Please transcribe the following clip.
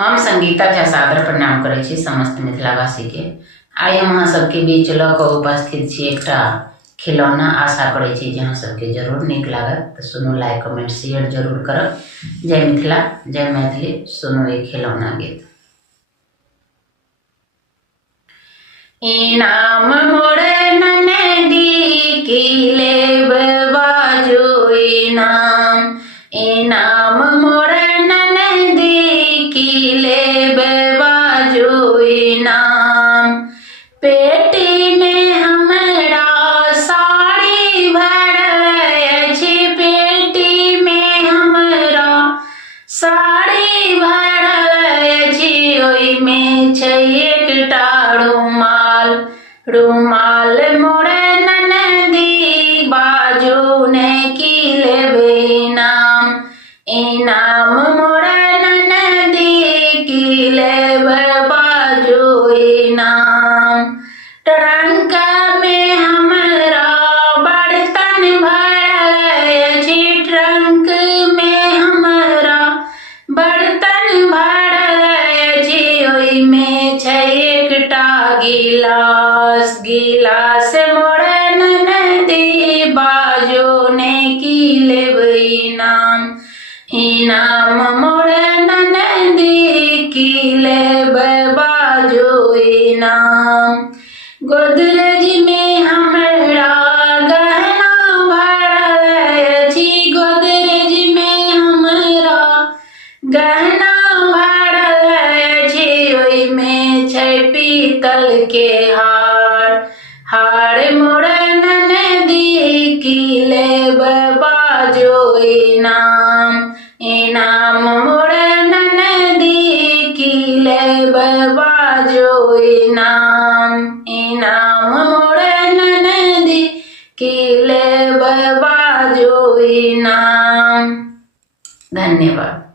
हम संगीता झा सादर प्रणाम करै छी समस्त मिथिलावासी के। आइ हम अहाँ सबके बीच लऽ कऽ उपस्थित छी एकटा खिलौना। आशा करै छी जे अहाँ सबके जरूर नीक लागत। तो सुनू, लाइक कमेंट शेयर जरूर करब। जय मिथिला, जय मैथिली। सुनू एक खिलौना गीत। इनाम मोरे ननदी की लेब बाजू इनाम, इनाम मोरे ननदी की लेब बाजू इनाम। पेटी में हमरा साड़ी भरल अछि, पेटी में हमरा साड़ी भरल अछि। ओहिमे छै एकटा रुमाल, रुमाल मोरे ननदी बाजू ने की लेबै इनाम, इनाम मोरे ननदी की लेबै बाजू इनाम। ट्रंक में हमरा बर्तन भरल अछि, ट्रंक में हमरा बर्तन भरल अछि। ओहिमे छै एकटा गिलास, गिलास मोरे ननदी बाजू ने की लेबै इनाम, इनाम मोरे ननदी की लेबै बाजू इनाम। गोदरेज में हमरा गहना भरल अछि, गोदरेज में हमरा गहना भरल अछि। ओहिमे छै पीतल के हार, हार मोरे ननदी की लेबै बाजू इनाम, इनाम मोरे ननदी की लेबै बाजू इनाम, इनाम मोरे ननदी की लेबै बाजू इनाम। धन्यवाद।